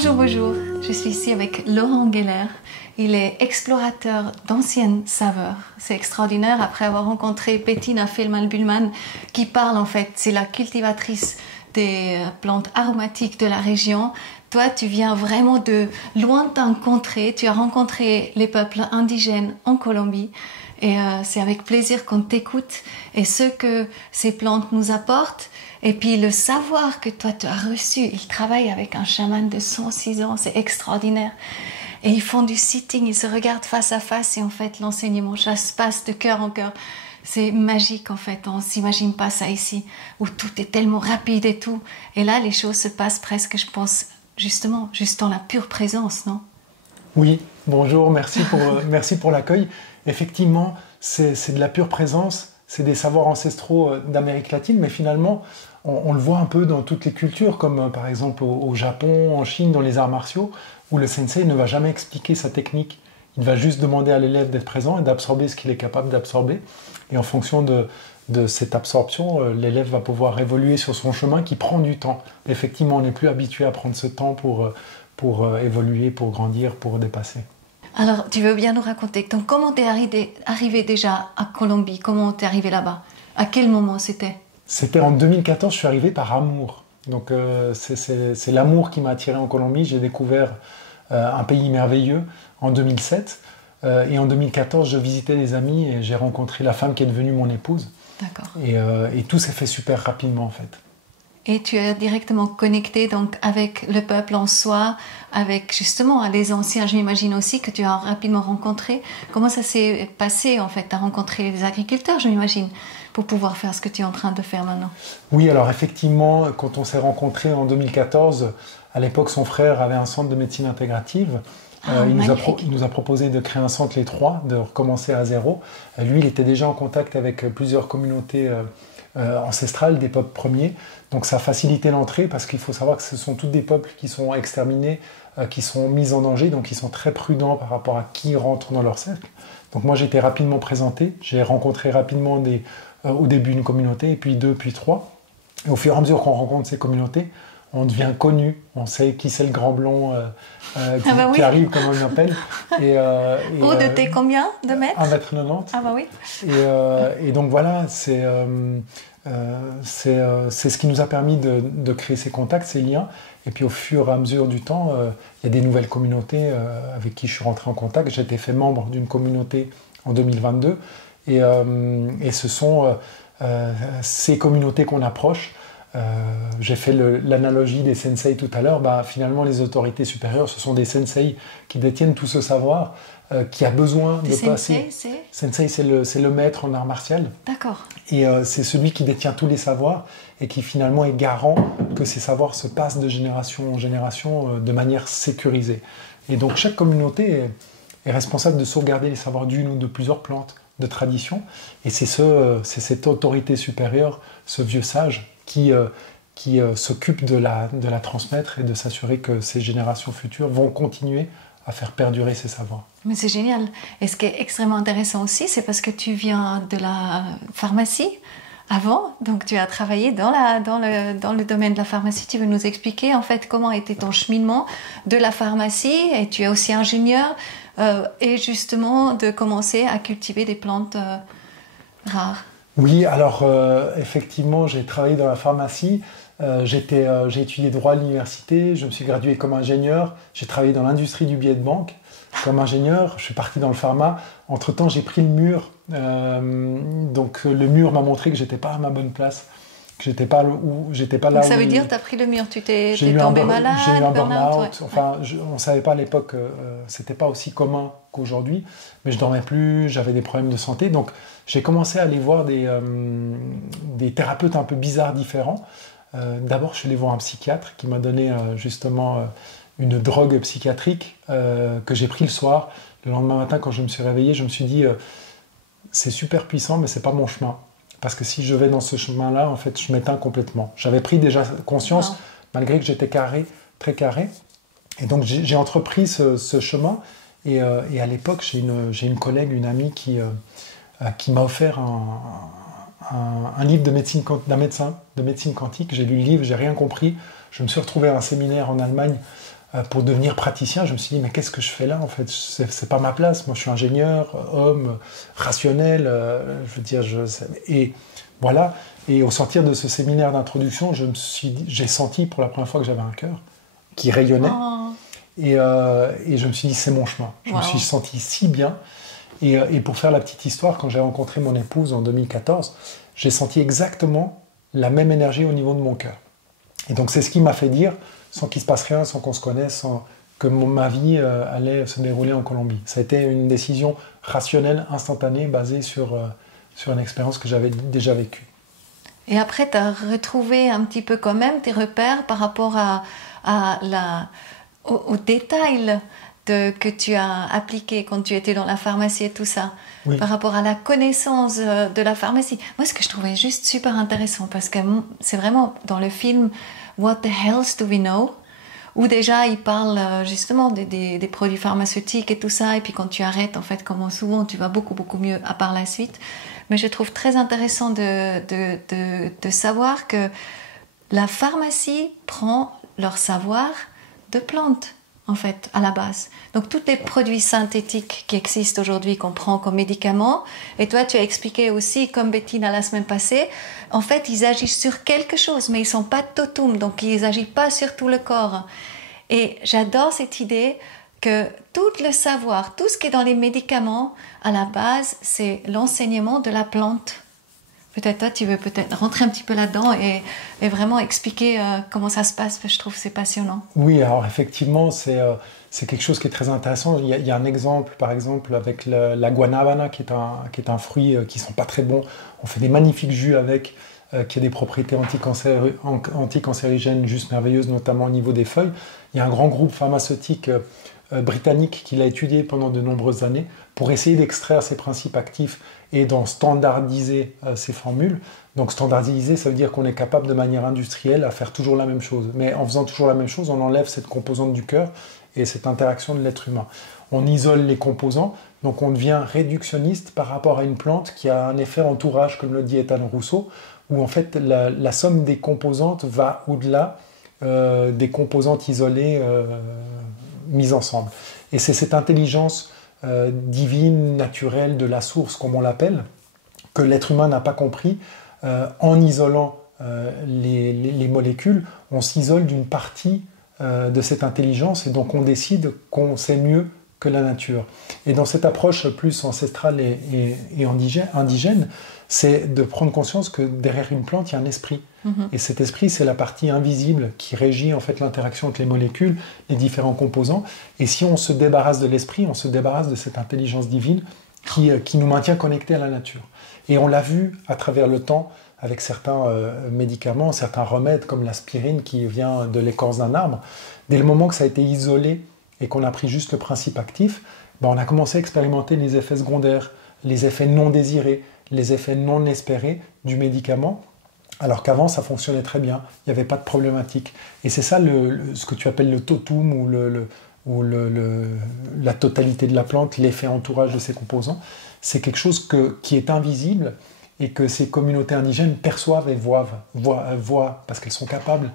Bonjour, bonjour. Je suis ici avec Laurent Geller. Il est explorateur d'anciennes saveurs. C'est extraordinaire après avoir rencontré Bettina Fehlmann-Bühlmann qui parle en fait, c'est la cultivatrice des plantes aromatiques de la région. Toi, tu viens vraiment de lointaines contrées. Tu as rencontré les peuples indigènes en Colombie. Et c'est avec plaisir qu'on t'écoute et ce que ces plantes nous apportent. Et puis le savoir que toi tu as reçu. Ils travaillent avec un chaman de 106 ans, c'est extraordinaire. Et ils font du sitting, ils se regardent face à face et en fait l'enseignement, ça se passe de cœur en cœur. C'est magique en fait, on ne s'imagine pas ça ici, où tout est tellement rapide et tout. Et là les choses se passent presque, je pense, justement, juste dans la pure présence, non? Oui, bonjour, merci pour l'accueil. Effectivement, c'est de la pure présence, c'est des savoirs ancestraux d'Amérique latine, mais finalement, on le voit un peu dans toutes les cultures, comme par exemple au Japon, en Chine, dans les arts martiaux, où le sensei ne va jamais expliquer sa technique. Il va juste demander à l'élève d'être présent et d'absorber ce qu'il est capable d'absorber. Et en fonction de cette absorption, l'élève va pouvoir évoluer sur son chemin qui prend du temps. Effectivement, on n'est plus habitué à prendre ce temps pour évoluer, pour grandir, pour dépasser. Alors, tu veux bien nous raconter, donc, comment t'es arrivé déjà à Colombie? Comment t'es arrivé là-bas? À quel moment c'était? C'était en 2014, je suis arrivé par amour. Donc c'est l'amour qui m'a attiré en Colombie. J'ai découvert un pays merveilleux en 2007. Et en 2014, je visitais des amis et j'ai rencontré la femme qui est devenue mon épouse. D'accord. Et tout s'est fait super rapidement en fait. Et tu es directement connecté donc avec le peuple en soi, avec justement les anciens, je m'imagine aussi que tu as rapidement rencontré. Comment ça s'est passé en fait? Tu as rencontré les agriculteurs, je m'imagine, pour pouvoir faire ce que tu es en train de faire maintenant. Oui, alors effectivement, quand on s'est rencontrés en 2014, à l'époque son frère avait un centre de médecine intégrative. Il nous a proposé de créer un centre les trois, de recommencer à zéro. Lui, il était déjà en contact avec plusieurs communautés ancestrales des peuples premiers. Donc ça a facilité l'entrée parce qu'il faut savoir que ce sont tous des peuples qui sont exterminés, qui sont mis en danger, donc ils sont très prudents par rapport à qui rentre dans leur cercle. Donc moi j'ai été rapidement présenté, j'ai rencontré rapidement au début une communauté, et puis deux, puis trois. Et au fur et à mesure qu'on rencontre ces communautés, on devient connu, on sait qui c'est le grand blond qui arrive, comme on l'appelle. De tes combien de mètres? 1,90 m. Ah bah oui. Et donc voilà, c'est ce qui nous a permis de créer ces contacts, ces liens. Et puis au fur et à mesure du temps, il y a des nouvelles communautés avec qui je suis rentré en contact. J'ai été fait membre d'une communauté en 2022. Et ce sont ces communautés qu'on approche. J'ai fait l'analogie des sensei tout à l'heure. Finalement, les autorités supérieures, ce sont des sensei qui détiennent tout ce savoir, qui a besoin de passer. Sensei, c'est le maître en art martial. D'accord. Et c'est celui qui détient tous les savoirs et qui finalement est garant que ces savoirs se passent de génération en génération de manière sécurisée. Et donc chaque communauté est responsable de sauvegarder les savoirs d'une ou de plusieurs plantes, de tradition. Et c'est cette autorité supérieure, ce vieux sage, qui s'occupe de la transmettre et de s'assurer que ces générations futures vont continuer à faire perdurer ces savoirs. Mais c'est génial. Et ce qui est extrêmement intéressant aussi, c'est parce que tu viens de la pharmacie avant, donc tu as travaillé dans le domaine de la pharmacie. Tu veux nous expliquer en fait comment était ton cheminement de la pharmacie, et tu es aussi ingénieur, et justement de commencer à cultiver des plantes rares. Oui, alors effectivement, j'ai travaillé dans la pharmacie. J'ai étudié droit à l'université, je me suis gradué comme ingénieur, j'ai travaillé dans l'industrie du billet de banque comme ingénieur, je suis parti dans le pharma. Entre-temps, j'ai pris le mur, donc le mur m'a montré que j'étais pas à ma bonne place, que j'étais pas là donc, ça veut dire que tu as pris le mur, tu t'es tombé malade? J'ai eu un burn-out, ouais. Enfin, on ne savait pas à l'époque, c'était pas aussi commun qu'aujourd'hui, mais je dormais plus, j'avais des problèmes de santé, donc j'ai commencé à aller voir des thérapeutes un peu bizarres, différents. D'abord, je suis allé voir un psychiatre qui m'a donné justement une drogue psychiatrique que j'ai pris le soir. Le lendemain matin, quand je me suis réveillé, je me suis dit c'est super puissant, mais c'est pas mon chemin. Parce que si je vais dans ce chemin-là, en fait, je m'éteins complètement. J'avais pris déjà conscience, malgré que j'étais très carré. Et donc, j'ai entrepris ce chemin. Et à l'époque, j'ai une collègue, une amie qui m'a offert un livre d'un médecin de médecine quantique. J'ai lu le livre, j'ai rien compris. Je me suis retrouvé à un séminaire en Allemagne pour devenir praticien, je me suis dit, mais qu'est-ce que je fais là en fait? C'est pas ma place. Moi, je suis ingénieur, homme, rationnel. Je veux dire, et voilà. Et au sortir de ce séminaire d'introduction, j'ai senti pour la première fois que j'avais un cœur qui rayonnait. Oh. Et je me suis dit, c'est mon chemin. Je me suis senti si bien. Et pour faire la petite histoire, quand j'ai rencontré mon épouse en 2014, j'ai senti exactement la même énergie au niveau de mon cœur. Et donc c'est ce qui m'a fait dire, sans qu'il se passe rien, sans qu'on se connaisse, que ma vie allait se dérouler en Colombie. Ça a été une décision rationnelle, instantanée, basée sur une expérience que j'avais déjà vécue. Et après, tu as retrouvé un petit peu quand même tes repères par rapport aux détails que tu as appliqués quand tu étais dans la pharmacie et tout ça, oui. Par rapport à la connaissance de la pharmacie. Moi, ce que je trouvais juste super intéressant, parce que c'est vraiment dans le film What the Hells Do We Know, où déjà il parle justement des produits pharmaceutiques et tout ça, et puis quand tu arrêtes, en fait, comment souvent tu vas beaucoup mieux à par la suite. Mais je trouve très intéressant de savoir que la pharmacie prend leur savoir de plantes, en fait, à la base. Donc, tous les produits synthétiques qui existent aujourd'hui, qu'on prend comme médicaments, et toi, tu as expliqué aussi, comme Bettina la semaine passée, en fait, ils agissent sur quelque chose, mais ils ne sont pas totum, donc ils n'agissent pas sur tout le corps. Et j'adore cette idée que tout le savoir, tout ce qui est dans les médicaments, à la base, c'est l'enseignement de la plante. Peut-être toi, tu veux peut-être rentrer un petit peu là-dedans et vraiment expliquer comment ça se passe, parce que je trouve que c'est passionnant. Oui, alors effectivement, c'est quelque chose qui est très intéressant. Il y a un exemple, par exemple, avec la guanabana, qui est un fruit qui ne sont pas très bons. On fait des magnifiques jus avec, qui a des propriétés anticancérigènes juste merveilleuses, notamment au niveau des feuilles. Il y a un grand groupe pharmaceutique britannique qui l'a étudié pendant de nombreuses années pour essayer d'extraire ces principes actifs et d'en standardiser ces formules. Donc standardiser, ça veut dire qu'on est capable de manière industrielle à faire toujours la même chose. Mais en faisant toujours la même chose, on enlève cette composante du cœur et cette interaction de l'être humain. On isole les composants, donc on devient réductionniste par rapport à une plante qui a un effet entourage, comme le dit Ethan Rousseau, où en fait la somme des composantes va au-delà des composantes isolées mises ensemble. Et c'est cette intelligence divine, naturelle, de la source, comme on l'appelle, que l'être humain n'a pas compris. En isolant les molécules, on s'isole d'une partie de cette intelligence et donc on décide qu'on sait mieux que la nature. Et dans cette approche plus ancestrale et indigène, c'est de prendre conscience que derrière une plante, il y a un esprit. Et cet esprit, c'est la partie invisible qui régit en fait l'interaction entre les molécules, les différents composants. Et si on se débarrasse de l'esprit, on se débarrasse de cette intelligence divine qui nous maintient connectés à la nature. Et on l'a vu à travers le temps avec certains médicaments, certains remèdes comme l'aspirine qui vient de l'écorce d'un arbre. Dès le moment que ça a été isolé et qu'on a pris juste le principe actif, on a commencé à expérimenter les effets secondaires, les effets non désirés, les effets non espérés du médicament, alors qu'avant ça fonctionnait très bien, il n'y avait pas de problématique. Et c'est ça ce que tu appelles le totum ou la totalité de la plante, l'effet entourage de ses composants. C'est quelque chose qui est invisible et que ces communautés indigènes perçoivent et voient parce qu'elles sont capables,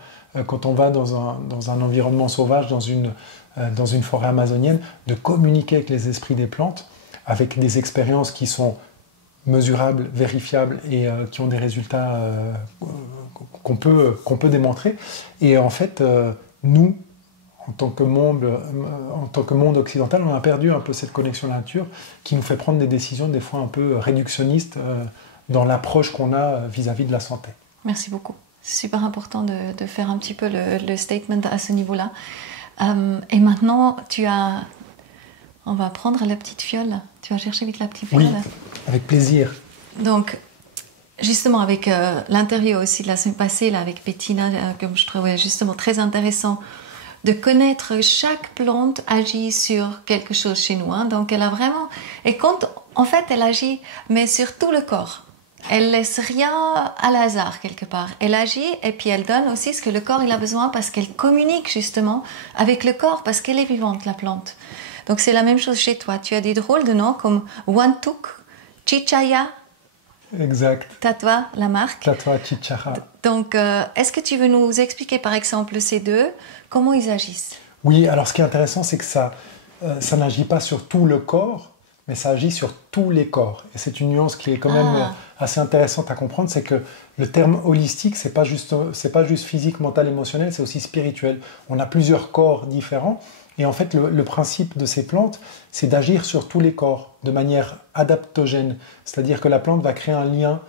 quand on va dans un environnement sauvage, dans une forêt amazonienne, de communiquer avec les esprits des plantes, avec des expériences qui sont mesurables, vérifiables et qui ont des résultats qu'on peut démontrer. Et en fait, nous, en tant que monde occidental, on a perdu un peu cette connexion à la nature qui nous fait prendre des décisions des fois un peu réductionnistes dans l'approche qu'on a vis-à-vis de la santé. Merci beaucoup. C'est super important de faire un petit peu le statement à ce niveau-là. Et maintenant, on va prendre la petite fiole. Tu vas chercher vite la petite fiole. Oui, avec plaisir. Donc, justement, avec l'interview aussi de la semaine passée, là, avec Bettina, que je trouvais justement très intéressant, de connaître chaque plante agit sur quelque chose chez nous. Hein. Donc, elle a vraiment... Et quand, en fait, elle agit, mais sur tout le corps. Elle laisse rien à l'hasard, quelque part. Elle agit et puis elle donne aussi ce que le corps il a besoin parce qu'elle communique justement avec le corps, parce qu'elle est vivante, la plante. Donc, c'est la même chose chez toi. Tu as des drôles de noms comme Wantuk, Chichaya. Exact. Tatwa, la marque. Tatwa Chichara. Donc, est-ce que tu veux nous expliquer, par exemple, ces deux, comment ils agissent? Oui, alors ce qui est intéressant, c'est que ça n'agit pas sur tout le corps, mais ça agit sur tous les corps. Et c'est une nuance qui est quand même assez intéressante à comprendre, c'est que le terme holistique, c'est pas juste physique, mental, émotionnel, c'est aussi spirituel. On a plusieurs corps différents, et en fait, le principe de ces plantes, c'est d'agir sur tous les corps, de manière adaptogène. C'est-à-dire que la plante va créer un lien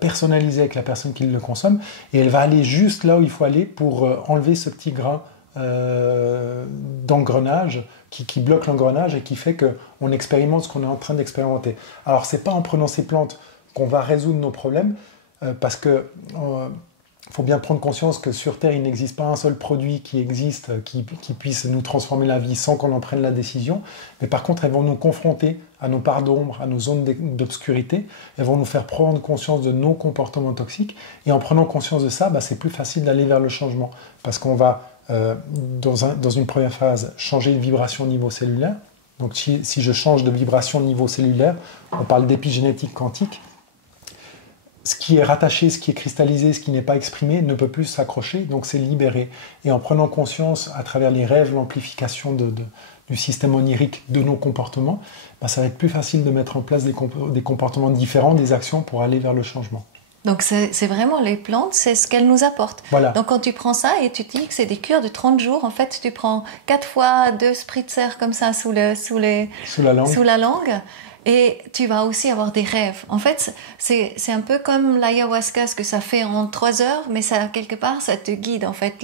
personnalisé avec la personne qui le consomme, et elle va aller juste là où il faut aller pour enlever ce petit grain d'engrenage qui bloque l'engrenage et qui fait qu'on expérimente ce qu'on est en train d'expérimenter. Alors, c'est pas en prenant ces plantes qu'on va résoudre nos problèmes, parce que faut bien prendre conscience que sur Terre, il n'existe pas un seul produit qui existe, qui puisse nous transformer la vie sans qu'on en prenne la décision. Mais par contre, elles vont nous confronter à nos parts d'ombre, à nos zones d'obscurité. Elles vont nous faire prendre conscience de nos comportements toxiques. Et en prenant conscience de ça, c'est plus facile d'aller vers le changement. Parce qu'on va, dans une première phase, changer de vibration au niveau cellulaire. Donc si je change de vibration au niveau cellulaire, on parle d'épigénétique quantique. Ce qui est rattaché, ce qui est cristallisé, ce qui n'est pas exprimé ne peut plus s'accrocher, donc c'est libéré. Et en prenant conscience à travers les rêves, l'amplification du système onirique de nos comportements, ça va être plus facile de mettre en place des comportements différents, des actions pour aller vers le changement. Donc c'est vraiment les plantes, c'est ce qu'elles nous apportent. Voilà. Donc quand tu prends ça et tu dis que c'est des cures de 30 jours, en fait tu prends 4 fois 2 spritzers comme ça sous la langue. Et tu vas aussi avoir des rêves. En fait, c'est un peu comme l'ayahuasca, ce que ça fait en 3 heures, mais ça, quelque part, ça te guide. En fait,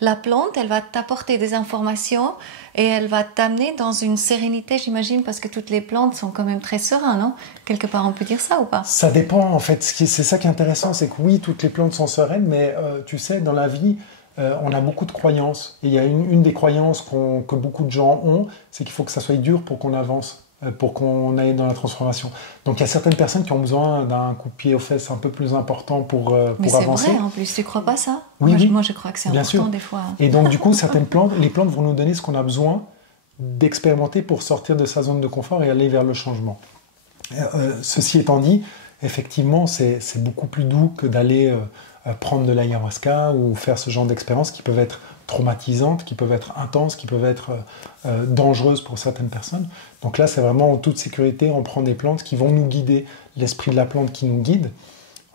la plante, elle va t'apporter des informations et elle va t'amener dans une sérénité, j'imagine, parce que toutes les plantes sont quand même très sereines, non? Quelque part, on peut dire ça ou pas? Ça dépend, en fait. C'est ça qui est intéressant, c'est que oui, toutes les plantes sont sereines, mais tu sais, dans la vie, on a beaucoup de croyances. Et il y a une des croyances que beaucoup de gens ont, c'est qu'il faut que ça soit dur pour qu'on avance, pour qu'on aille dans la transformation. Donc il y a certaines personnes qui ont besoin d'un coup de pied aux fesses un peu plus important pour avancer. Mais c'est vrai en plus, tu crois pas ça? Oui, moi je crois que c'est important des fois. Et donc du coup, les plantes vont nous donner ce qu'on a besoin d'expérimenter pour sortir de sa zone de confort et aller vers le changement. Ceci étant dit, effectivement, c'est beaucoup plus doux que d'aller prendre de l'ayahuasca ou faire ce genre d'expériences qui peuvent être traumatisantes, qui peuvent être intenses, qui peuvent être dangereuses pour certaines personnes. Donc là, c'est vraiment en toute sécurité, on prend des plantes qui vont nous guider, l'esprit de la plante qui nous guide.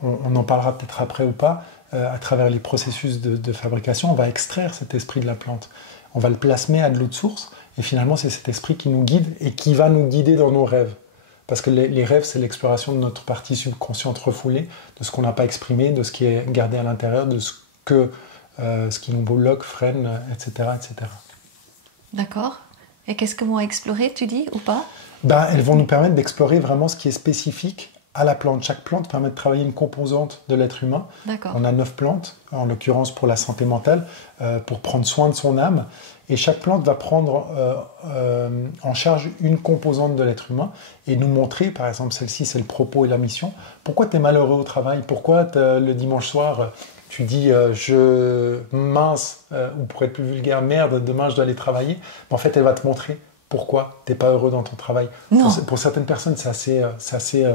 On en parlera peut-être après ou pas, à travers les processus de fabrication, on va extraire cet esprit de la plante. On va le plasmer à de l'eau de source, et finalement, c'est cet esprit qui nous guide et qui va nous guider dans nos rêves. Parce que les rêves, c'est l'exploration de notre partie subconsciente refoulée, de ce qu'on n'a pas exprimé, de ce qui est gardé à l'intérieur, de ce qui nous bloque, freine, etc. etc. D'accord. Et qu'est-ce que vont explorer, tu dis, ou pas? Elles vont nous permettre d'explorer vraiment ce qui est spécifique à la plante. Chaque plante permet de travailler une composante de l'être humain. D'accord. On a 9 plantes, en l'occurrence pour la santé mentale, pour prendre soin de son âme. Et chaque plante va prendre en charge une composante de l'être humain et nous montrer, par exemple celle-ci, c'est le propos et la mission. Pourquoi tu es malheureux au travail? Pourquoi le dimanche soir, tu dis mince, ou pour être plus vulgaire, merde, demain je dois aller travailler? En fait, elle va te montrer pourquoi tu n'es pas heureux dans ton travail. Pour certaines personnes, c'est assez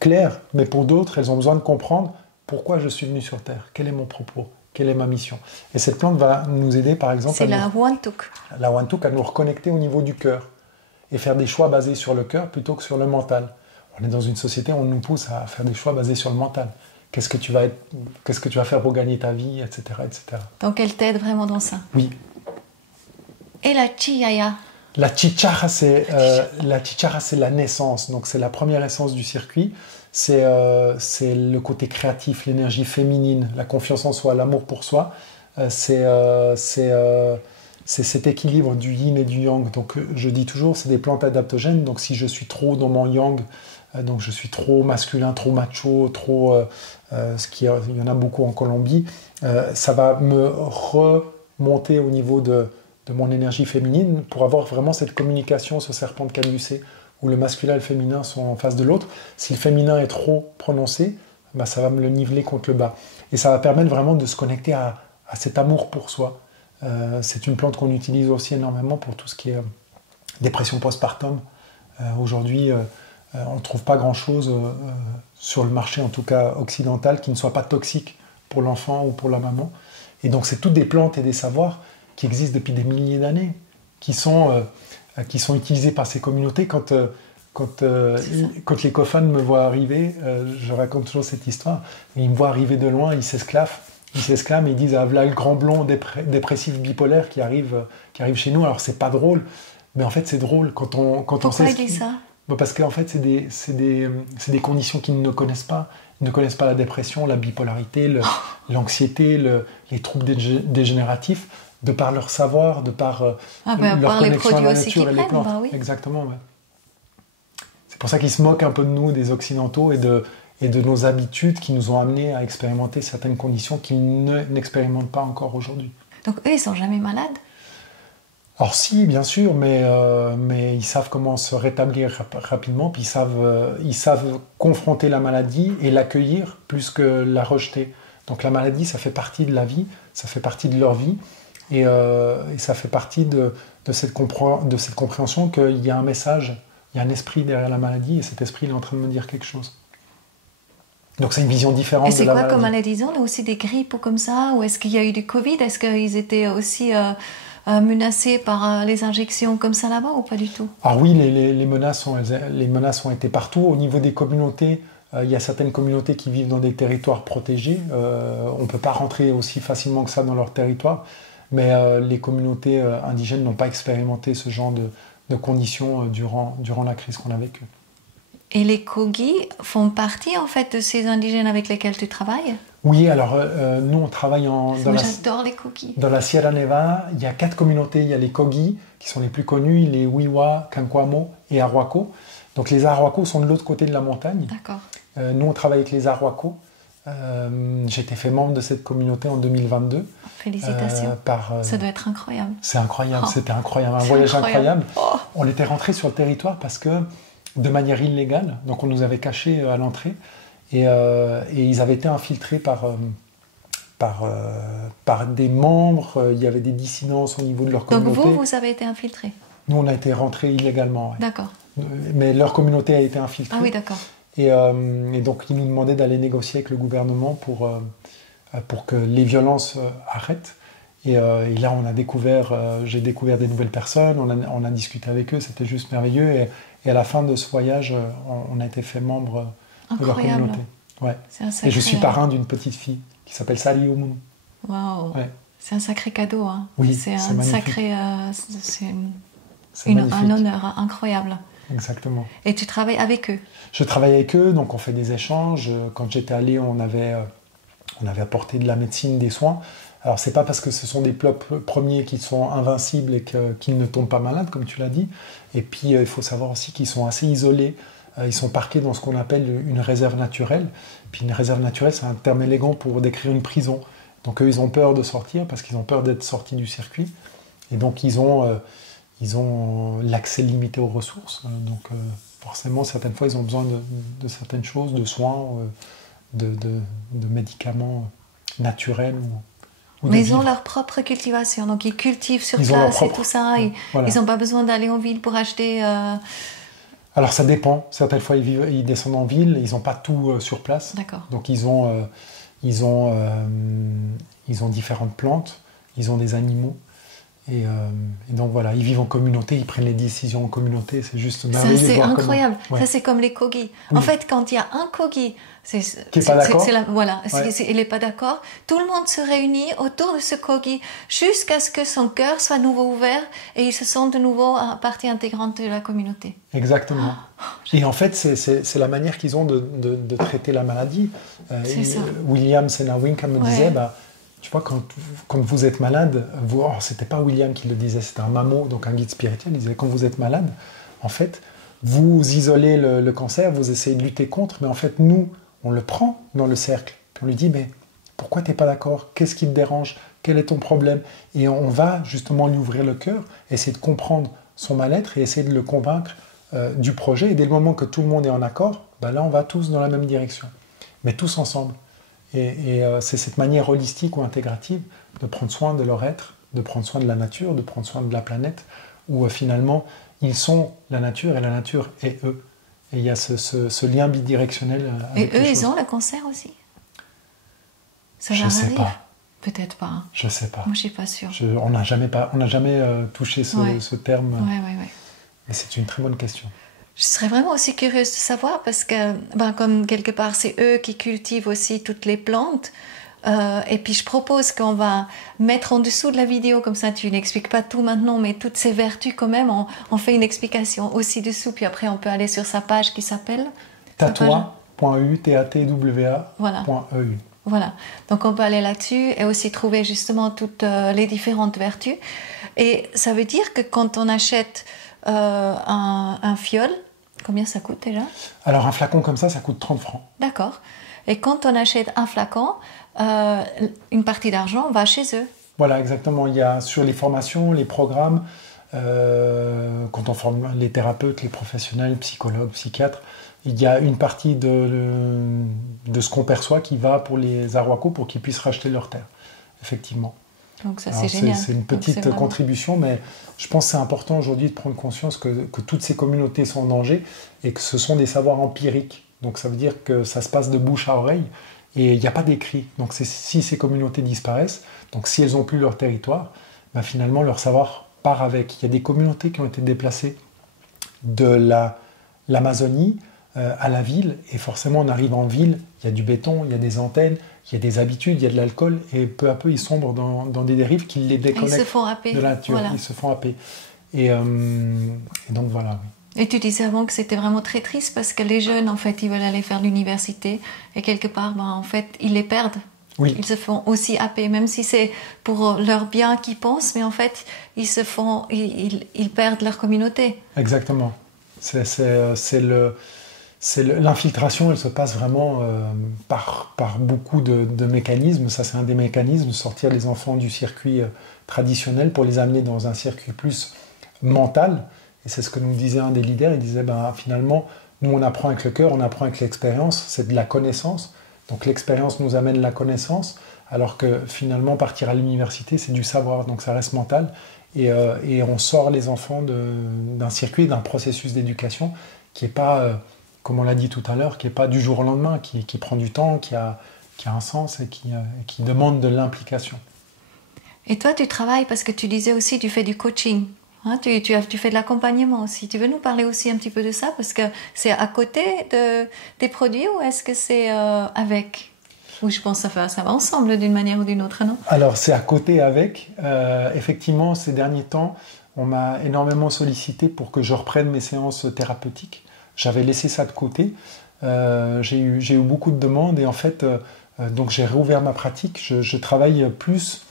clair, mais pour d'autres, elles ont besoin de comprendre pourquoi je suis venu sur Terre, quel est mon propos, quelle est ma mission. Et cette plante va nous aider, par exemple, c'est la Wantuk. La Wantuk, à nous reconnecter au niveau du cœur et faire des choix basés sur le cœur plutôt que sur le mental. On est dans une société où on nous pousse à faire des choix basés sur le mental. Qu'est-ce que tu vas faire pour gagner ta vie, etc., etc. Donc elle t'aide vraiment dans ça. Oui. Et la Chiyaya? La chichara, c'est la naissance. Donc c'est la première essence du circuit. C'est le côté créatif, l'énergie féminine, la confiance en soi, l'amour pour soi. C'est cet équilibre du yin et du yang. Donc je dis toujours, c'est des plantes adaptogènes. Donc si je suis trop dans mon yang, donc je suis trop masculin, trop macho, il y en a beaucoup en Colombie, ça va me remonter au niveau de mon énergie féminine pour avoir vraiment cette communication, ce serpent de caducée, où le masculin et le féminin sont en face de l'autre. Si le féminin est trop prononcé, ça va me le niveler contre le bas. Et ça va permettre vraiment de se connecter à cet amour pour soi. C'est une plante qu'on utilise aussi énormément pour tout ce qui est dépression postpartum. Aujourd'hui, on ne trouve pas grand-chose sur le marché, en tout cas occidental, qui ne soit pas toxique pour l'enfant ou pour la maman. Et donc c'est toutes des plantes et des savoirs qui existent depuis des milliers d'années, qui sont utilisés par ces communautés. Quand les Kofanes me voient arriver, je raconte toujours cette histoire, et ils me voient arriver de loin, ils s'esclavent et ils disent ah, voilà le grand blond dépressif bipolaire qui arrive chez nous. Alors c'est pas drôle, mais en fait c'est drôle quand on Pourquoi ils disent ça? Parce qu'en fait c'est des conditions qu'ils ne connaissent pas. Ils ne connaissent pas la dépression, la bipolarité, l'anxiété, les troubles dégénératifs, de par leur savoir, de par leur connexion à la nature et les plantes. Bah oui. Exactement. Ouais. C'est pour ça qu'ils se moquent un peu de nous, des Occidentaux, et de nos habitudes qui nous ont amenés à expérimenter certaines conditions qu'ils n'expérimentent pas encore aujourd'hui. Donc eux, ils sont jamais malades? Alors si, bien sûr, mais ils savent comment se rétablir rapidement, puis ils savent confronter la maladie et l'accueillir plus que la rejeter. Donc la maladie, ça fait partie de la vie, ça fait partie de leur vie, et ça fait partie de cette compréhension qu'il y a un message, il y a un esprit derrière la maladie, et cet esprit il est en train de me dire quelque chose. Donc c'est une vision différente de la maladie. Et c'est quoi comme maladie? On a aussi des grippes ou comme ça? Ou est-ce qu'il y a eu du Covid? Est-ce qu'ils étaient aussi menacés par les injections comme ça là-bas ou pas du tout? Ah oui, les menaces ont été partout. Au niveau des communautés, il y a certaines communautés qui vivent dans des territoires protégés. On ne peut pas rentrer aussi facilement que ça dans leur territoire. Mais les communautés indigènes n'ont pas expérimenté ce genre de conditions durant la crise qu'on a vécue. Et les Kogi font partie en fait de ces indigènes avec lesquels tu travailles? Oui, alors nous on travaille j'adore les Kogi. Dans la Sierra Nevada. Il y a 4 communautés. Il y a les Kogi qui sont les plus connus, les Wiwa, Kankwamo et Arhuaco. Donc les Arhuaco sont de l'autre côté de la montagne. D'accord. Nous on travaille avec les Arhuaco. J'ai été fait membre de cette communauté en 2022. Félicitations. Ça doit être incroyable. C'est incroyable, c'était incroyable, un voyage incroyable. On était rentré sur le territoire parce que de manière illégale, donc on nous avait cachés à l'entrée, et ils avaient été infiltrés par des membres. Il y avait des dissidences au niveau de leur communauté. Donc vous avez été infiltrés? Nous on a été rentrés illégalement. Ouais. D'accord. Mais leur communauté a été infiltrée. Ah oui, d'accord. Et donc ils nous demandaient d'aller négocier avec le gouvernement pour que les violences arrêtent. Et là, j'ai découvert des nouvelles personnes, on a discuté avec eux, c'était juste merveilleux. Et à la fin de ce voyage, on a été fait membre de leur communauté. Ouais. Et je suis parrain d'une petite fille qui s'appelle Sari Oumoun. Waouh. Ouais. C'est un sacré cadeau. Hein. Oui, c'est un magnifique. Sacré. C'est un honneur incroyable. Exactement. Et tu travailles avec eux? Je travaille avec eux, donc on fait des échanges. Quand j'étais allé, on avait apporté de la médecine, des soins. Alors, c'est pas parce que ce sont des premiers qui sont invincibles et qu'ils ne tombent pas malades, comme tu l'as dit. Et puis, il faut savoir aussi qu'ils sont assez isolés. Ils sont parqués dans ce qu'on appelle une réserve naturelle. Puis, une réserve naturelle, c'est un terme élégant pour décrire une prison. Donc, eux, ils ont peur de sortir parce qu'ils ont peur d'être sortis du circuit. Et donc, ils ont l'accès limité aux ressources. Donc, forcément, certaines fois, ils ont besoin de certaines choses, de soins, de médicaments naturels Mais ils ont leur propre cultivation, donc ils cultivent sur place et tout ça. Ils n'ont pas besoin d'aller en ville pour acheter. Alors ça dépend. Certaines fois ils descendent en ville, ils n'ont pas tout sur place. D'accord. Donc ils ont différentes plantes, ils ont des animaux. Et donc voilà, ils vivent en communauté, ils prennent les décisions en communauté, c'est juste merveilleux. Ça, c'est incroyable. Ça, c'est comme les Kogi. Oui. En fait, quand il y a un Kogi qui n'est pas d'accord, il n'est pas d'accord, tout le monde se réunit autour de ce Kogi jusqu'à ce que son cœur soit de nouveau ouvert et il se sente de nouveau partie intégrante de la communauté. Exactement. Et en fait, c'est la manière qu'ils ont de traiter la maladie. William Senawinka me disait... Tu vois, quand vous êtes malade, c'était pas William qui le disait, c'était un mamo, donc un guide spirituel, il disait quand vous êtes malade, en fait, vous isolez le cancer, vous essayez de lutter contre, mais en fait, nous, on le prend dans le cercle, puis on lui dit, mais pourquoi t'es pas d'accord? Qu'est-ce qui te dérange? Quel est ton problème? Et on va justement lui ouvrir le cœur, essayer de comprendre son mal-être et essayer de le convaincre du projet. Et dès le moment que tout le monde est en accord, là, on va tous dans la même direction, mais tous ensemble. Et c'est cette manière holistique ou intégrative de prendre soin de leur être, de prendre soin de la nature, de prendre soin de la planète, où finalement, ils sont la nature et la nature est eux. Et il y a ce lien bidirectionnel. Et eux, ils ont le cancer aussi? Je ne sais pas. Peut-être pas. Hein. Je sais pas. Moi, je suis pas sûre. On n'a jamais touché ce terme. Ouais. Mais c'est une très bonne question. Je serais vraiment aussi curieuse de savoir parce que, comme quelque part, c'est eux qui cultivent aussi toutes les plantes. Et puis je propose qu'on va mettre en dessous de la vidéo, comme ça tu n'expliques pas tout maintenant, mais toutes ces vertus quand même, on fait une explication aussi dessous, puis après on peut aller sur sa page qui s'appelle tatwa.eu, tatwa.eu. Voilà, donc on peut aller là-dessus et aussi trouver justement toutes les différentes vertus. Et ça veut dire que quand on achète un fiole, combien ça coûte déjà? Alors un flacon comme ça coûte 30 francs. D'accord. Et quand on achète un flacon, une partie d'argent va chez eux. Voilà, exactement. Il y a sur les formations, les programmes, quand on forme les thérapeutes, les professionnels, psychologues, psychiatres, il y a une partie de ce qu'on perçoit qui va pour les Arhuacos pour qu'ils puissent racheter leur terre, effectivement. Donc ça, c'est génial. C'est une petite contribution, mais je pense que c'est important aujourd'hui de prendre conscience que toutes ces communautés sont en danger et que ce sont des savoirs empiriques. Donc ça veut dire que ça se passe de bouche à oreille et il n'y a pas d'écrit. Donc si ces communautés disparaissent, donc si elles n'ont plus leur territoire, finalement leur savoir part avec. Il y a des communautés qui ont été déplacées de l'Amazonie à la ville, et forcément on arrive en ville, il y a du béton, il y a des antennes, il y a des habitudes, il y a de l'alcool, et peu à peu ils sombrent dans des dérives qui les déconnectent de la nature. Voilà. Ils se font happer. Et donc voilà. Et tu disais avant que c'était vraiment très triste parce que les jeunes, en fait, ils veulent aller faire l'université et quelque part, en fait, ils les perdent. Oui. Ils se font aussi happer, même si c'est pour leur bien qu'ils pensent, mais en fait, ils perdent leur communauté. Exactement. L'infiltration, elle se passe vraiment par beaucoup de mécanismes. Ça, c'est un des mécanismes, sortir les enfants du circuit traditionnel pour les amener dans un circuit plus mental. Et c'est ce que nous disait un des leaders. Il disait, finalement, nous, on apprend avec le cœur, on apprend avec l'expérience. C'est de la connaissance. Donc l'expérience nous amène la connaissance, alors que finalement, partir à l'université, c'est du savoir. Donc ça reste mental. Et on sort les enfants d'un circuit, d'un processus d'éducation qui n'est pas... comme on l'a dit tout à l'heure, qui n'est pas du jour au lendemain, qui prend du temps, qui a un sens et qui demande de l'implication. Et toi, tu travailles parce que tu disais aussi, tu fais du coaching. Hein, tu fais de l'accompagnement aussi. Tu veux nous parler aussi un petit peu de ça? Parce que c'est à côté des produits ou est-ce que c'est avec? Ou je pense que ça va ensemble d'une manière ou d'une autre, non? Alors, c'est à côté avec. Effectivement, ces derniers temps, on m'a énormément sollicité pour que je reprenne mes séances thérapeutiques. J'avais laissé ça de côté. J'ai eu beaucoup de demandes et en fait, donc j'ai réouvert ma pratique. Je travaille plus.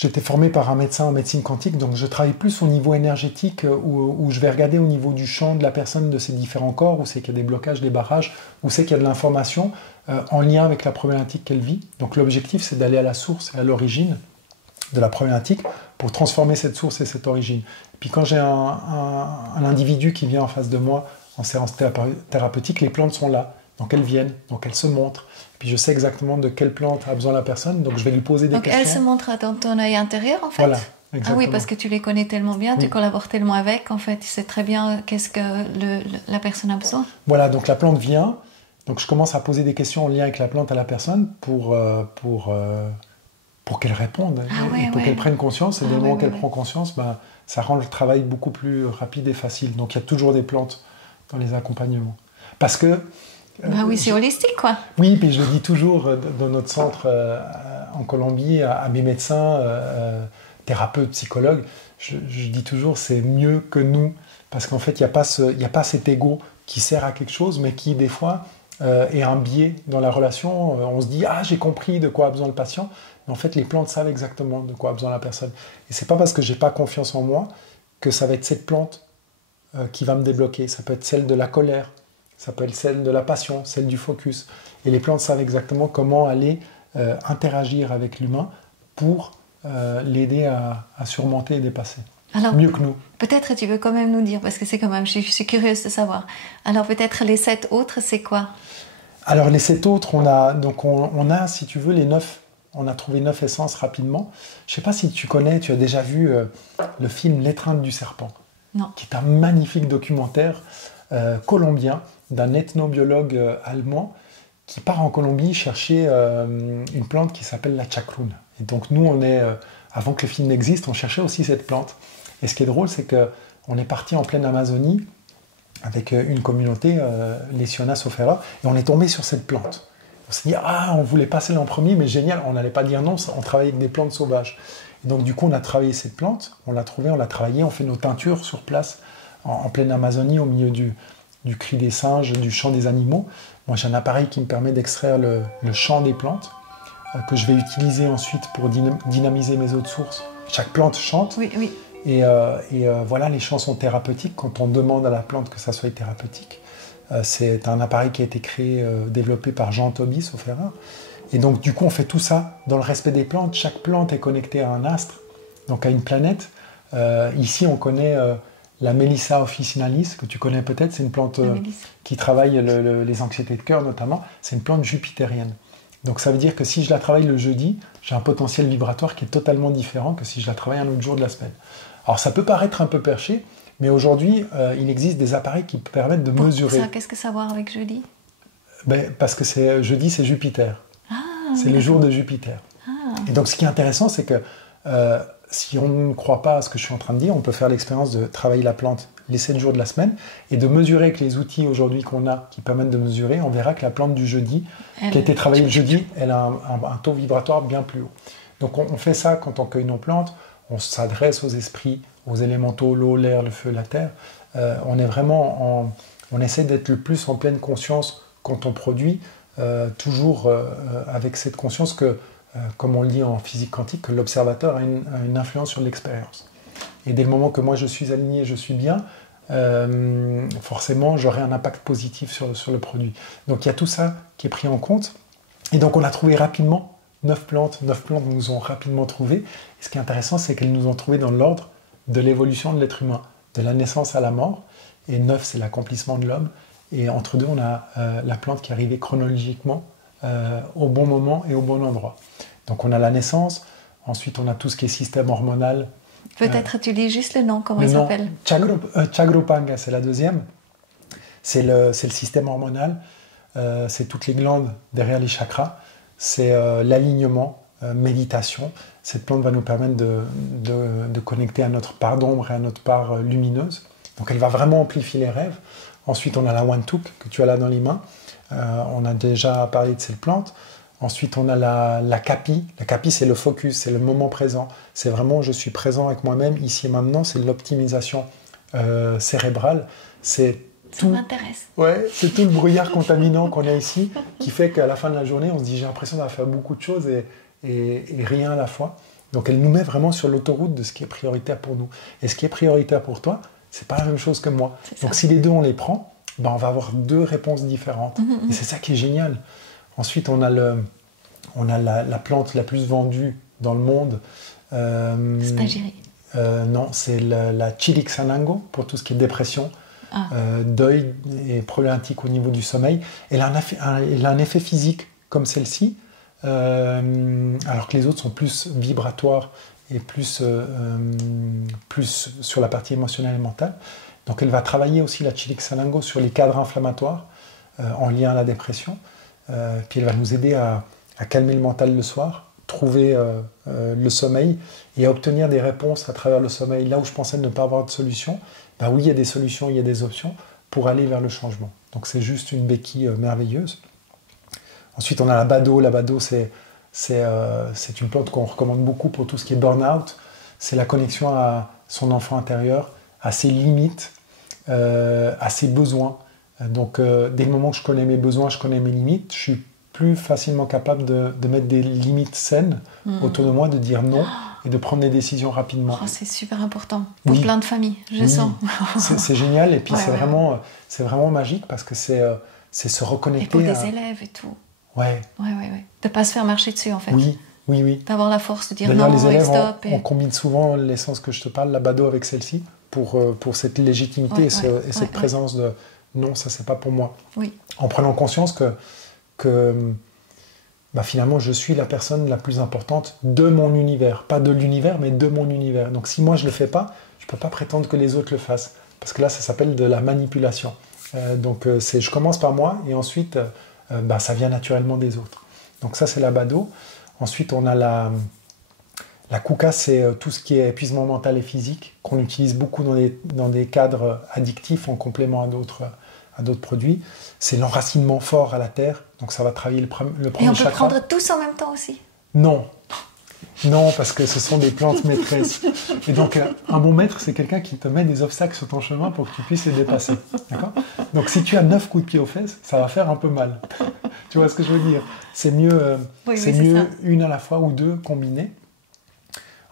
J'étais formé par un médecin en médecine quantique, donc je travaille plus au niveau énergétique où je vais regarder au niveau du champ de la personne, de ses différents corps, où c'est qu'il y a des blocages, des barrages, où c'est qu'il y a de l'information en lien avec la problématique qu'elle vit. Donc l'objectif, c'est d'aller à la source et à l'origine de la problématique pour transformer cette source et cette origine. Puis quand j'ai un individu qui vient en face de moi en séance thérapeutique, les plantes sont là, donc elles viennent, donc elles se montrent. Puis je sais exactement de quelle plante a besoin la personne, donc je vais lui poser des questions. Donc elles se montrent dans ton œil intérieur en fait? Voilà, exactement. Ah oui, parce que tu les connais tellement bien, tu collabores tellement avec, en fait, tu sais très bien qu'est-ce que la personne a besoin. Voilà, donc la plante vient, donc je commence à poser des questions en lien avec la plante à la personne pour qu'elle réponde, et pour qu'elle prenne conscience, et dès le moment qu'elle prend conscience, ça rend le travail beaucoup plus rapide et facile. Donc il y a toujours des plantes dans les accompagnements. Parce que... oui, c'est holistique, quoi. Oui, puis je le dis toujours dans notre centre en Colombie, à mes médecins, thérapeutes, psychologues, je dis toujours c'est mieux que nous, parce qu'en fait, il n'y a pas cet ego qui sert à quelque chose, mais qui, des fois, est un biais dans la relation. On se dit « Ah, j'ai compris de quoi a besoin le patient », mais en fait, les plantes savent exactement de quoi a besoin la personne. Et c'est pas parce que j'ai pas confiance en moi que ça va être cette plante qui va me débloquer. Ça peut être celle de la colère, ça peut être celle de la passion, celle du focus. Et les plantes savent exactement comment aller interagir avec l'humain pour l'aider à surmonter et dépasser. Alors, mieux que nous. Peut-être tu veux quand même nous dire, parce que c'est quand même, je suis curieuse de savoir. Alors peut-être les 7 autres, c'est quoi? Alors les 7 autres, on a, si tu veux, les 9. On a trouvé 9 essences rapidement. Je ne sais pas si tu connais, tu as déjà vu le film L'étreinte du serpent. Non. Qui est un magnifique documentaire colombien d'un ethnobiologue allemand qui part en Colombie chercher une plante qui s'appelle la chacrune. Et donc nous, avant que le film n'existe, on cherchait aussi cette plante. Et ce qui est drôle, c'est qu'on est parti en pleine Amazonie avec une communauté, les Siona Sofera, et on est tombé sur cette plante. On s'est dit, on voulait passer l'an premier, mais génial, on n'allait pas dire non, on travaillait avec des plantes sauvages. Et donc du coup, on a travaillé cette plante, on l'a trouvée, on l'a travaillée, on fait nos teintures sur place, en pleine Amazonie, au milieu du cri des singes, du chant des animaux. Moi, j'ai un appareil qui me permet d'extraire le chant des plantes, que je vais utiliser ensuite pour dynamiser mes eaux de source. Chaque plante chante. Oui, oui. Et voilà, les chants sont thérapeutiques quand on demande à la plante que ça soit thérapeutique. C'est un appareil qui a été créé, développé par Jean Toby, sauf erreur. Et donc, du coup, on fait tout ça dans le respect des plantes. Chaque plante est connectée à un astre, donc à une planète. Ici, on connaît la Melissa officinalis, que tu connais peut-être. C'est une plante qui travaille les anxiétés de cœur, notamment. C'est une plante jupitérienne. Donc, ça veut dire que si je la travaille le jeudi, j'ai un potentiel vibratoire qui est totalement différent que si je la travaille un autre jour de la semaine. Alors, ça peut paraître un peu perché, mais aujourd'hui, il existe des appareils qui permettent de mesurer. Qu'est-ce que ça a à voir avec jeudi? Parce que jeudi, c'est Jupiter. C'est le jour de Jupiter. Et donc, ce qui est intéressant, c'est que si on ne croit pas à ce que je suis en train de dire, on peut faire l'expérience de travailler la plante les 7 jours de la semaine et de mesurer avec les outils aujourd'hui qu'on a qui permettent de mesurer. On verra que la plante du jeudi, qui a été travaillée le jeudi, elle a un taux vibratoire bien plus haut. Donc, on fait ça quand on cueille nos plantes. On s'adresse aux esprits, aux élémentaux, l'eau, l'air, le feu, la terre. On est vraiment on essaie d'être le plus en pleine conscience quand on produit, toujours avec cette conscience que, comme on le dit en physique quantique, que l'observateur a une influence sur l'expérience. Et dès le moment que moi je suis aligné, je suis bien, forcément j'aurai un impact positif sur le produit. Donc il y a tout ça qui est pris en compte. Et donc on a trouvé rapidement 9 plantes nous ont rapidement trouvées. Et ce qui est intéressant, c'est qu'elles nous ont trouvées dans l'ordre de l'évolution de l'être humain, de la naissance à la mort. Et 9, c'est l'accomplissement de l'homme. Et entre deux, on a la plante qui est arrivée chronologiquement au bon moment et au bon endroit. Donc on a la naissance, ensuite on a tout ce qui est système hormonal. Peut-être tu dis juste le nom, comment il s'appelle? Chagropanga, c'est la deuxième. C'est le système hormonal, c'est toutes les glandes derrière les chakras. C'est l'alignement, méditation. Cette plante va nous permettre de connecter à notre part d'ombre et à notre part lumineuse. Donc elle va vraiment amplifier les rêves. Ensuite, on a la Wantuk que tu as là dans les mains. On a déjà parlé de cette plante. Ensuite, on a la Kapi. La Kapi, c'est le focus, c'est le moment présent. C'est vraiment, je suis présent avec moi-même, ici et maintenant. C'est l'optimisation cérébrale. Ça m'intéresse. Ouais, c'est tout le brouillard contaminant qu'on a ici qui fait qu'à la fin de la journée, on se dit j'ai l'impression d'avoir fait beaucoup de choses et rien à la fois. Donc elle nous met vraiment sur l'autoroute de ce qui est prioritaire pour nous. Et ce qui est prioritaire pour toi, c'est pas la même chose que moi. Donc si les deux on les prend, on va avoir deux réponses différentes. Et c'est ça qui est génial. Ensuite, on a la plante la plus vendue dans le monde. Spagiri. Non, c'est la Chilixanango pour tout ce qui est dépression. Deuil et problématique au niveau du sommeil. Elle a un effet physique comme celle-ci, alors que les autres sont plus vibratoires et plus sur la partie émotionnelle et mentale. Donc elle va travailler aussi, la Chilixanango, sur les cadres inflammatoires en lien à la dépression. Puis elle va nous aider à calmer le mental le soir, trouver le sommeil et à obtenir des réponses à travers le sommeil. Là où je pensais ne pas avoir de solution, ben oui, il y a des solutions, il y a des options pour aller vers le changement. Donc c'est juste une béquille merveilleuse. Ensuite, on a la Bado. La Bado, c'est une plante qu'on recommande beaucoup pour tout ce qui est burn-out. C'est la connexion à son enfant intérieur, à ses limites, à ses besoins. Donc dès le moment que je connais mes besoins, je connais mes limites, je suis plus facilement capable de mettre des limites saines autour de moi, de dire non et de prendre des décisions rapidement. Oh, c'est super important pour plein de familles, je sens. C'est génial et puis c'est vraiment magique parce que c'est se reconnecter. Et pour des élèves et tout. Ouais. De ne pas se faire marcher dessus en fait. Oui. D'avoir la force de dire d'ailleurs, non, les élèves, stop. On combine souvent l'essence que je te parle, la Bado avec celle-ci, pour cette légitimité et cette présence de non, ça c'est pas pour moi. Oui. En prenant conscience que finalement je suis la personne la plus importante de mon univers. Pas de l'univers, mais de mon univers. Donc si moi je le fais pas, je peux pas prétendre que les autres le fassent. Parce que là, ça s'appelle de la manipulation. Donc je commence par moi et ensuite, ça vient naturellement des autres. Donc ça, c'est la bado. Ensuite, on a la kuka, c'est tout ce qui est épuisement mental et physique, qu'on utilise beaucoup dans des cadres addictifs en complément à d'autres produits. C'est l'enracinement fort à la terre, donc ça va travailler le premier chakra. Et on peut prendre tous en même temps aussi? Non. Non, parce que ce sont des plantes maîtresses. Et donc, un bon maître, c'est quelqu'un qui te met des obstacles sur ton chemin pour que tu puisses les dépasser. D'accord ? Donc, si tu as 9 coups de pied aux fesses, ça va faire un peu mal. Tu vois ce que je veux dire ? C'est mieux, une à la fois ou deux combinées.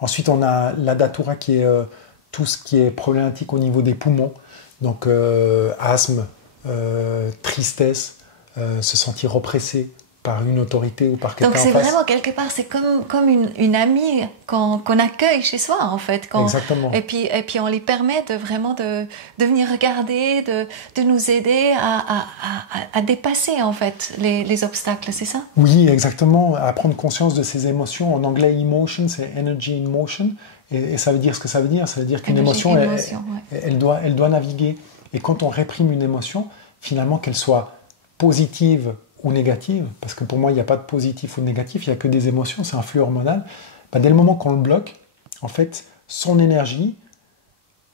Ensuite, on a la datura qui est tout ce qui est problématique au niveau des poumons. Donc, asthme, tristesse, se sentir oppressé par une autorité ou par quelqu'un en face. Donc c'est vraiment quelque part, c'est comme une amie qu'on accueille chez soi en fait. Exactement. Et puis on lui permet de venir regarder, de nous aider à dépasser en fait les obstacles, c'est ça? Oui, exactement. À prendre conscience de ses émotions. En anglais, emotion, c'est energy in motion. Et ça veut dire ce que ça veut dire. Ça veut dire qu'une émotion, elle doit naviguer. Et quand on réprime une émotion, finalement, qu'elle soit positive ou négative, parce que pour moi, il n'y a pas de positif ou de négatif, il n'y a que des émotions, c'est un flux hormonal. Dès le moment qu'on le bloque, en fait, son énergie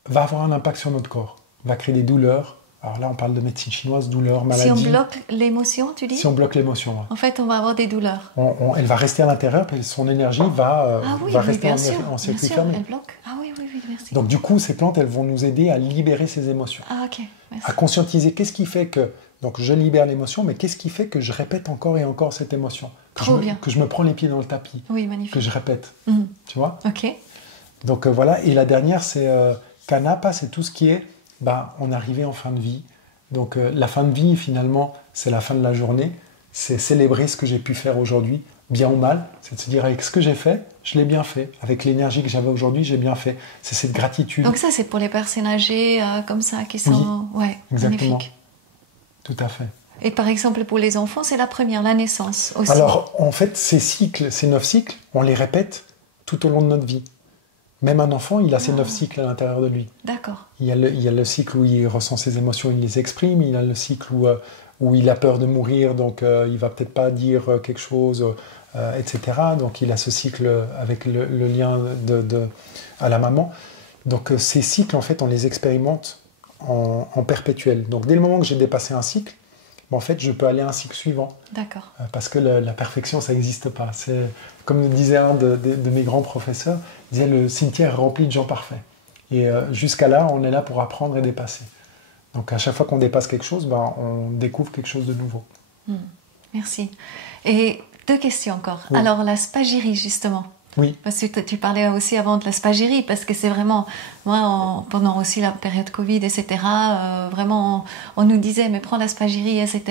va avoir un impact sur notre corps, va créer des douleurs. Alors là, on parle de médecine chinoise, douleurs, maladies. Si on bloque l'émotion, tu dis? Si on bloque l'émotion, ouais. En fait, on va avoir des douleurs. Elle va rester à l'intérieur, et son énergie va rester en circuit fermé. Elle bloque. Ah oui, merci. Donc du coup, ces plantes, elles vont nous aider à libérer ces émotions. Ah ok, merci. À conscientiser qu'est-ce qui fait que... Donc je libère l'émotion, mais qu'est-ce qui fait que je répète encore et encore cette émotion? Que je me prends les pieds dans le tapis. Oui, magnifique. Que je répète. Tu vois? Ok. Donc voilà, et la dernière, c'est Kanapa, c'est tout ce qui est, on arrivait en fin de vie. Donc la fin de vie, finalement, c'est la fin de la journée. C'est célébrer ce que j'ai pu faire aujourd'hui, bien ou mal. C'est de se dire, avec ce que j'ai fait, je l'ai bien fait. Avec l'énergie que j'avais aujourd'hui, j'ai bien fait. C'est cette gratitude. Donc ça, c'est pour les personnes âgées comme ça, qui sont... Oui, ouais, exactement. Magnifique. Tout à fait. Et par exemple, pour les enfants, c'est la première, la naissance aussi. Alors, en fait, ces 9 cycles, on les répète tout au long de notre vie. Même un enfant, il a ces 9 cycles à l'intérieur de lui. D'accord. Il y a le cycle où il ressent ses émotions, il les exprime. Il y a le cycle où il a peur de mourir, donc il va peut-être pas dire quelque chose, etc. Donc il a ce cycle avec le lien à la maman. Donc ces cycles, en fait, on les expérimente en perpétuel. Donc dès le moment que j'ai dépassé un cycle, en fait, je peux aller à un cycle suivant. D'accord. Parce que la perfection, ça n'existe pas. C'est, comme disait un de mes grands professeurs, il disait le cimetière est rempli de gens parfaits. Et jusqu'à là, on est là pour apprendre et dépasser. Donc à chaque fois qu'on dépasse quelque chose, on découvre quelque chose de nouveau. Merci. Et 2 questions encore. Oui. Alors la spagyrie, justement. Oui. Parce que tu parlais aussi avant de la spagyrie, parce que c'est vraiment, moi, pendant aussi la période Covid, etc., vraiment, on nous disait, mais prends la spagyrie, etc.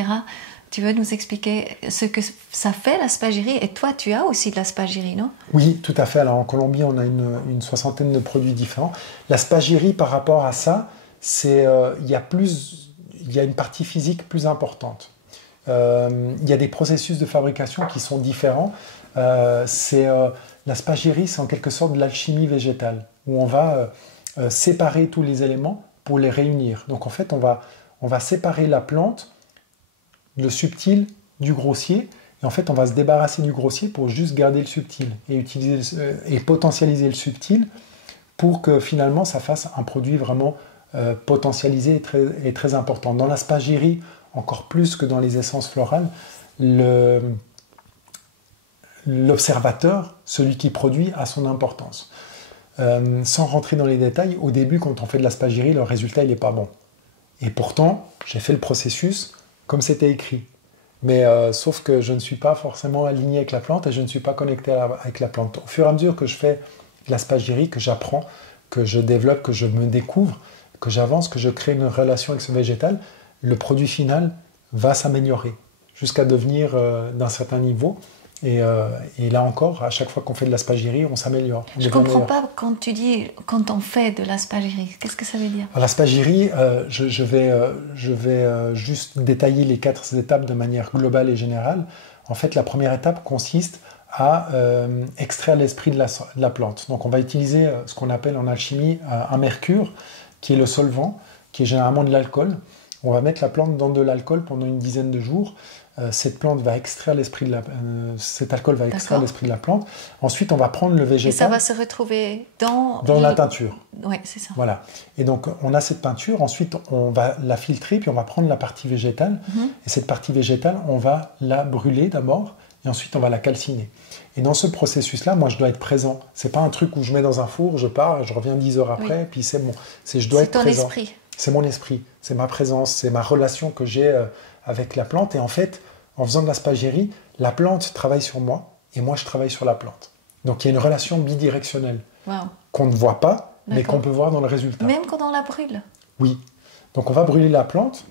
Tu veux nous expliquer ce que ça fait, la spagyrie? Et toi, tu as aussi de la spagyrie, non? Oui, tout à fait. Alors en Colombie, on a une 60aine de produits différents. La spagyrie, par rapport à ça, c'est il y a une partie physique plus importante. Il y a des processus de fabrication qui sont différents. La spagyrie, c'est en quelque sorte de l'alchimie végétale, où on va séparer tous les éléments pour les réunir. Donc en fait, on va séparer la plante, le subtil du grossier, et en fait, on va se débarrasser du grossier pour juste garder le subtil et potentialiser le subtil pour que finalement, ça fasse un produit vraiment potentialisé et très important. Dans la spagyrie, encore plus que dans les essences florales, l'observateur, celui qui produit, a son importance. Sans rentrer dans les détails, au début, quand on fait de la spagyrie, le résultat, il n'est pas bon. Et pourtant, j'ai fait le processus comme c'était écrit. Mais sauf que je ne suis pas forcément aligné avec la plante et je ne suis pas connecté avec la plante. Au fur et à mesure que je fais de la spagyrie, que j'apprends, que je développe, que je me découvre, que j'avance, que je crée une relation avec ce végétal, le produit final va s'améliorer jusqu'à devenir d'un certain niveau. Et là encore, à chaque fois qu'on fait de la spagyrie, on s'améliore. Je ne comprends pas quand tu dis quand on fait de la spagyrie. Qu'est-ce que ça veut dire? Alors, la spagyrie, je vais juste détailler les 4 étapes de manière globale et générale. En fait, la première étape consiste à extraire l'esprit de la plante. Donc on va utiliser ce qu'on appelle en alchimie un mercure, qui est le solvant, qui est généralement de l'alcool. on va mettre la plante dans de l'alcool pendant une dizaine de jours. Cette plante va extraire cet alcool va extraire l'esprit de la plante. Ensuite, on va prendre le végétal. Et ça va se retrouver dans la teinture. Oui, c'est ça. Voilà. Et donc, on a cette peinture. Ensuite, on va la filtrer, puis on va prendre la partie végétale. Et cette partie végétale, on va la brûler d'abord, et ensuite, on va la calciner. Et dans ce processus-là, moi, je dois être présent. C'est pas un truc où je mets dans un four, je pars, je reviens 10 heures après, puis c'est bon. Je dois être présent. C'est ton esprit. C'est mon esprit, c'est ma présence, c'est ma relation que j'ai avec la plante. Et en fait, en faisant de la spagérie, la plante travaille sur moi et moi, je travaille sur la plante. Donc, il y a une relation bidirectionnelle qu'on ne voit pas, mais qu'on peut voir dans le résultat. Même quand on la brûle. Oui. Donc, on va brûler la plante,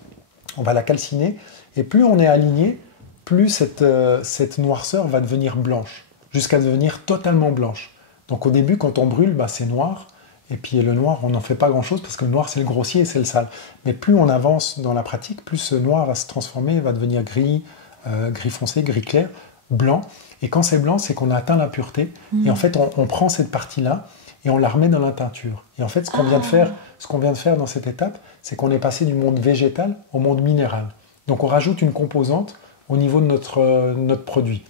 on va la calciner, et plus on est aligné, plus cette noirceur va devenir blanche, jusqu'à devenir totalement blanche. Donc, au début, quand on brûle, c'est noir. Et puis le noir, on n'en fait pas grand-chose parce que le noir, c'est le grossier et c'est le sale. Mais plus on avance dans la pratique, plus ce noir va se transformer, va devenir gris, gris foncé, gris clair, blanc. Et quand c'est blanc, c'est qu'on a atteint la pureté. Et en fait, on prend cette partie-là et on la remet dans la teinture. Et en fait, ce qu'on vient de faire dans cette étape, c'est qu'on est passé du monde végétal au monde minéral. Donc on rajoute une composante au niveau de notre produit.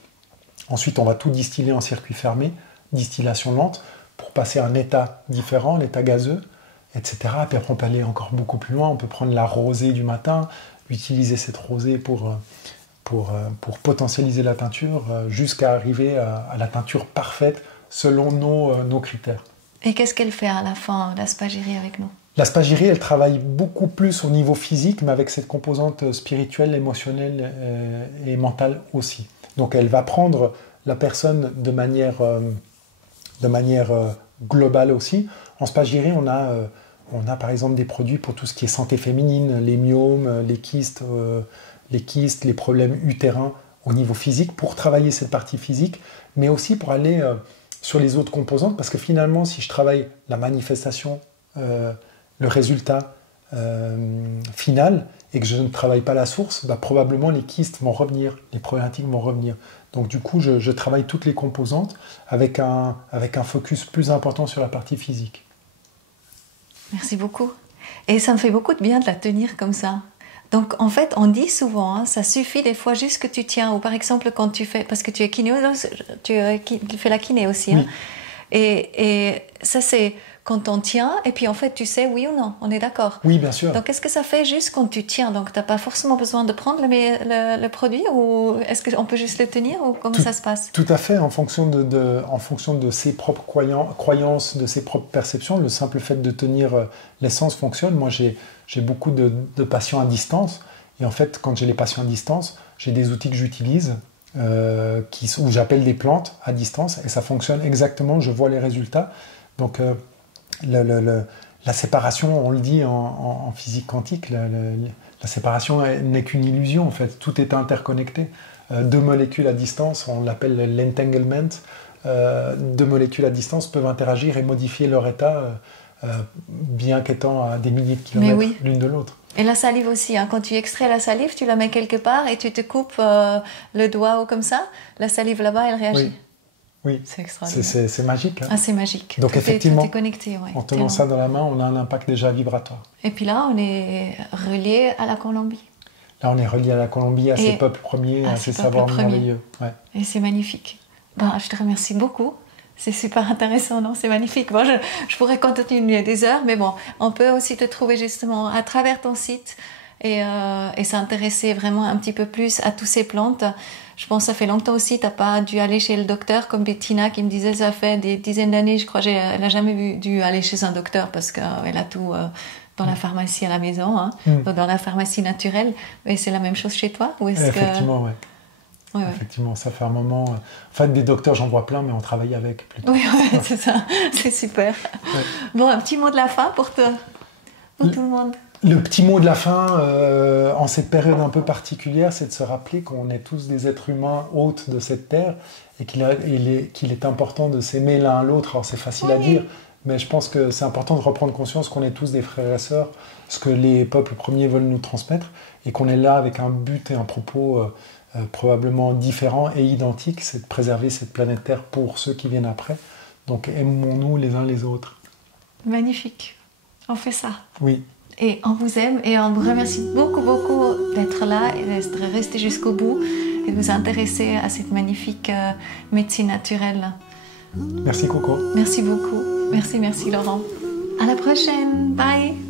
Ensuite, on va tout distiller en circuit fermé, distillation lente, pour passer à un état différent, l'état gazeux, etc. Puis après, on peut aller encore beaucoup plus loin. On peut prendre la rosée du matin, utiliser cette rosée pour potentialiser la teinture, jusqu'à arriver à la teinture parfaite selon nos critères. Et qu'est-ce qu'elle fait à la fin, la spagérie avec nous? La spagérie, elle travaille beaucoup plus au niveau physique, mais avec cette composante spirituelle, émotionnelle et mentale aussi. Donc elle va prendre la personne de manière globale aussi. En spagérie, on a par exemple des produits pour tout ce qui est santé féminine, les myomes, les kystes, les problèmes utérins au niveau physique, pour travailler cette partie physique, mais aussi pour aller sur les autres composantes, parce que finalement, si je travaille la manifestation, le résultat final, et que je ne travaille pas la source, probablement les kystes vont revenir, les problématiques vont revenir. Donc du coup, je travaille toutes les composantes avec un focus plus important sur la partie physique. Merci beaucoup. Et ça me fait beaucoup de bien de la tenir comme ça. Donc en fait, on dit souvent, ça suffit des fois juste que tu tiens, ou par exemple quand tu fais, parce que tu es kiné, tu fais la kiné aussi, oui. Et ça c'est quand on tient, et puis en fait tu sais oui ou non, on est d'accord. Oui, bien sûr. Donc qu'est-ce que ça fait juste quand tu tiens? Donc tu n'as pas forcément besoin de prendre le produit, ou est-ce qu'on peut juste le tenir, ou comment ça se passe? Tout à fait, en fonction de ses propres croyances, de ses propres perceptions, le simple fait de tenir l'essence fonctionne. Moi j'ai beaucoup de patients à distance, et en fait quand j'ai les patients à distance, j'ai des outils que j'utilise, où j'appelle des plantes à distance, et ça fonctionne exactement, je vois les résultats. Donc la séparation, on le dit en physique quantique, la séparation n'est qu'une illusion, en fait, tout est interconnecté. Deux molécules à distance, on l'appelle l'entanglement, deux molécules à distance peuvent interagir et modifier leur état, bien qu'étant à des milliers de kilomètres l'une de l'autre. Et la salive aussi, hein. Quand tu extrais la salive, tu la mets quelque part et tu te coupes le doigt ou comme ça, la salive là-bas, elle réagit. Oui, c'est extraordinaire. C'est magique. Hein. Ah, c'est magique. Donc effectivement, tout est connecté, en tenant ça dans la main, on a un impact déjà vibratoire. Et puis là, on est relié à la Colombie. Là, on est relié à la Colombie, à ses peuples premiers, à ses savoirs merveilleux. Ouais. Et c'est magnifique. Je te remercie beaucoup. C'est super intéressant, non? C'est magnifique. Bon, je pourrais continuer des heures, mais bon, on peut aussi te trouver justement à travers ton site et s'intéresser vraiment un petit peu plus à toutes ces plantes. Je pense que ça fait longtemps aussi, tu n'as pas dû aller chez le docteur, comme Bettina qui me disait, ça fait des dizaines d'années, je crois, elle n'a jamais dû aller chez un docteur parce qu'elle a tout dans la pharmacie à la maison, hein, dans la pharmacie naturelle. Et c'est la même chose chez toi, ou est-ce Effectivement, oui. Ouais. Effectivement, ça fait un moment. Enfin, des docteurs, j'en vois plein, mais on travaille avec plutôt. Oui, c'est ça. C'est super. Ouais. Bon, un petit mot de la fin pour tout le monde. Le petit mot de la fin, en cette période un peu particulière, c'est de se rappeler qu'on est tous des êtres humains hôtes de cette terre et qu'il est important de s'aimer l'un l'autre. Alors, c'est facile à dire, mais je pense que c'est important de reprendre conscience qu'on est tous des frères et sœurs, ce que les peuples premiers veulent nous transmettre, et qu'on est là avec un but et un propos probablement différent et identique, c'est de préserver cette planète Terre pour ceux qui viennent après. Donc aimons-nous les uns les autres. Magnifique. On fait ça. Oui. Et on vous aime et on vous remercie beaucoup, beaucoup d'être là et d'être resté jusqu'au bout et de vous intéresser à cette magnifique médecine naturelle. Merci Coco. Merci beaucoup. Merci Laurent. À la prochaine. Bye.